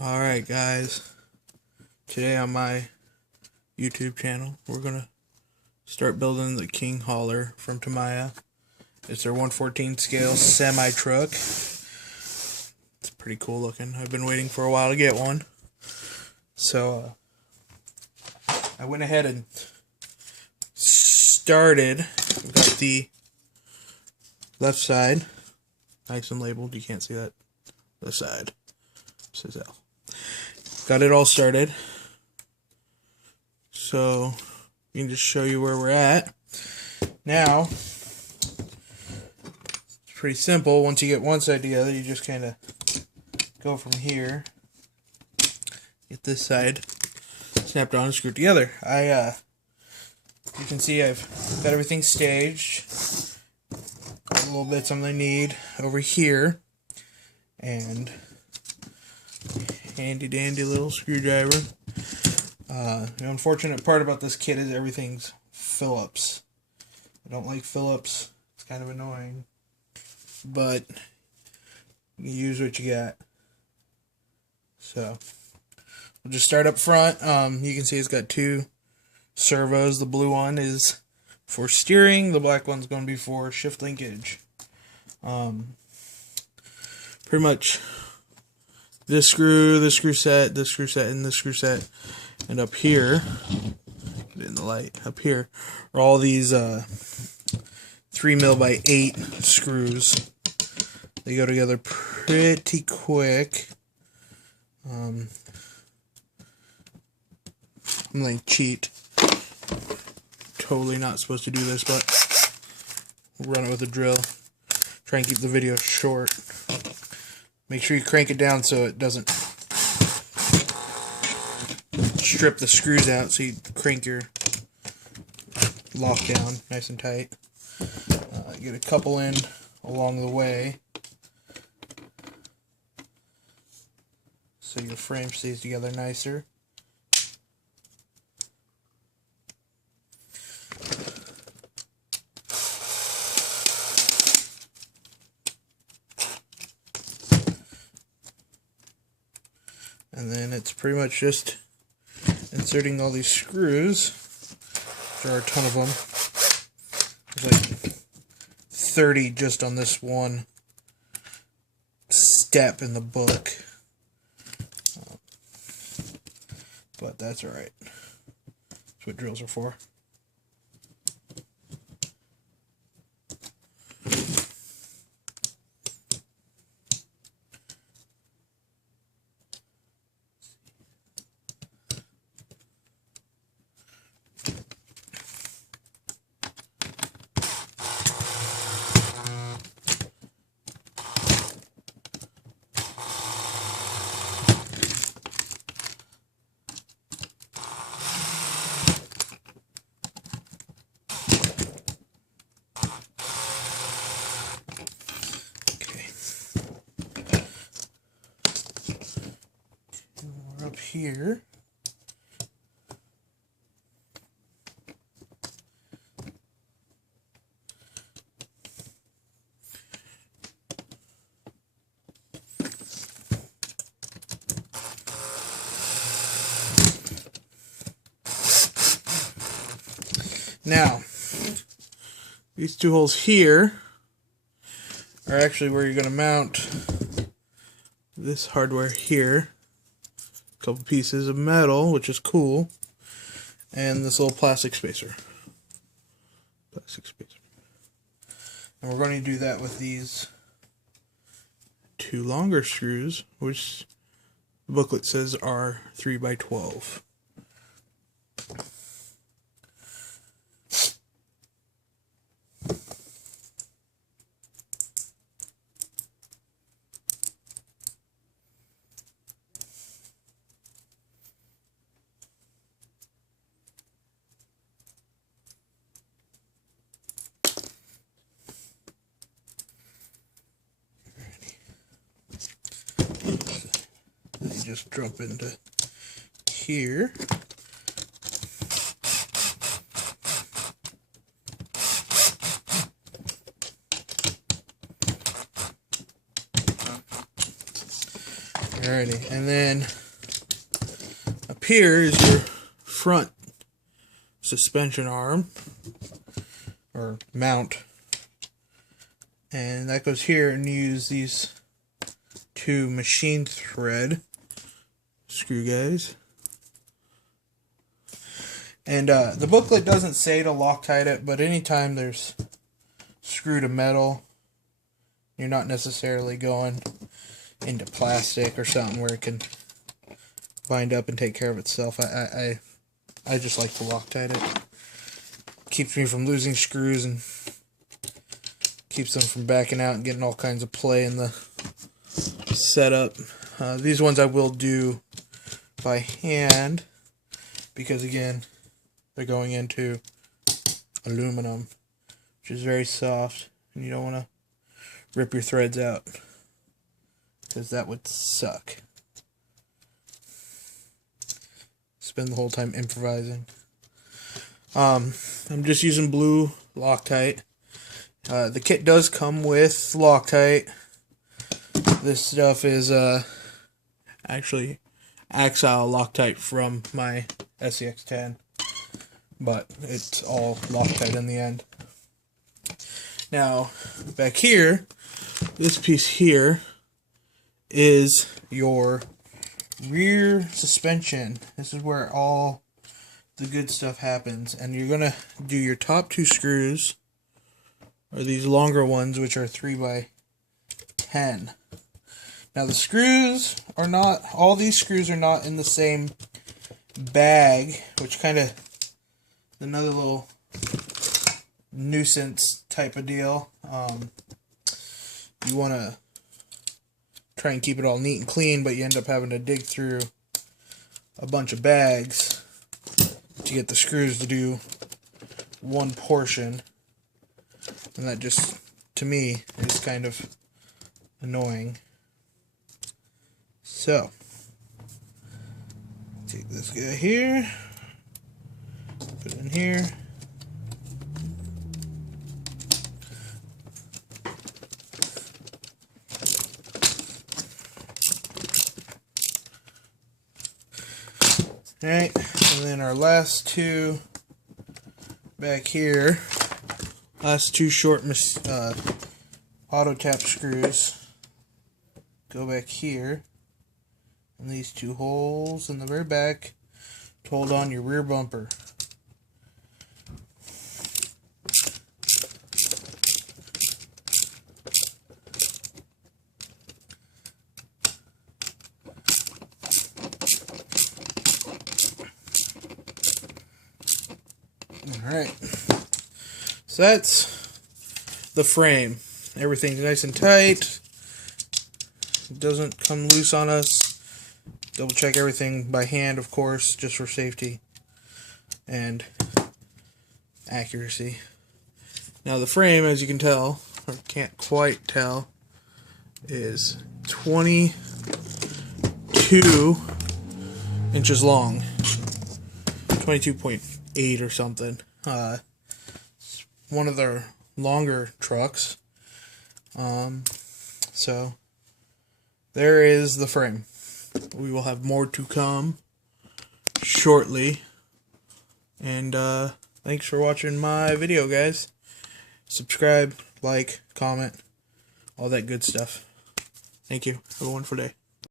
Alright guys, today on my YouTube channel we're going to start building the King Hauler from Tamiya. It's their 1/14 scale semi-truck. It's pretty cool looking. I've been waiting for a while to get one. So I went ahead and started. We've got the left side nice and labeled. You can't see that. Left side says L. Got it all started. So you can just show you where we're at. Now it's pretty simple. Once you get one side together, you just kind of go from here, get this side snapped on and screwed together. You can see I've got everything staged. A little bits I need over here, and handy dandy little screwdriver. The unfortunate part about this kit is everything's Phillips. I don't like Phillips. It's kind of annoying, but you use what you got. So we'll just start up front. You can see it's got two servos. The blue one is for steering. The black one's going to be for shift linkage. Pretty much this screw set, and this screw set, and up here, get in the light, up here are all these 3mm/8 screws. They go together pretty quick. I'm like cheat. Totally not supposed to do this, but we'll run it with a drill. Try and keep the video short. Make sure you crank it down so it doesn't strip the screws out, so you crank your lock down nice and tight. Get a couple in along the way so your frame stays together nicer. And then it's pretty much just inserting all these screws. There are a ton of them. There's like 30 just on this one step in the book. But that's alright. That's what drills are for. Up here, now these two holes here are actually where you're going to mount this hardware here. Couple pieces of metal, which is cool, and this little plastic spacer. And we're going to do that with these two longer screws, which the booklet says are 3x12. Just drop into here. Alrighty, and then up here is your front suspension arm, or mount. And that goes here, and you use these two machine thread screw guys. And the booklet doesn't say to Loctite it, but anytime there's screw to metal, you're not necessarily going into plastic or something where it can bind up and take care of itself. I just like to Loctite it. Keeps me from losing screws and keeps them from backing out and getting all kinds of play in the setup. These ones I will do by hand because, again, they're going into aluminum, which is very soft, and you don't want to rip your threads out because that would suck. Spend the whole time improvising. I'm just using blue Loctite. The kit does come with Loctite. This stuff is actually Axile Loctite from my SCX-10, but it's all Loctite in the end. Now, back here, this piece here is your rear suspension. This is where all the good stuff happens, and you're gonna do your top two screws, or these longer ones, which are 3x10. Now the screws are not, all these screws are not in the same bag, which kind of another little nuisance type of deal. You want to try and keep it all neat and clean, but you end up having to dig through a bunch of bags to get the screws to do one portion, and that just, to me, is kind of annoying. So, take this guy here, put it in here. Alright, and then our last two back here, last two short auto tap screws go back here, and these two holes in the very back to hold on your rear bumper. Alright, so that's the frame. Everything's nice and tight. It doesn't come loose on us. Double check everything by hand, of course, just for safety and accuracy. Now the frame, as you can tell, or can't quite tell, is 22 inches long. 22.8 or something. It's one of their longer trucks. So there is the frame. We will have more to come shortly. And thanks for watching my video, guys. Subscribe, like, comment, all that good stuff. Thank you. Have a wonderful day.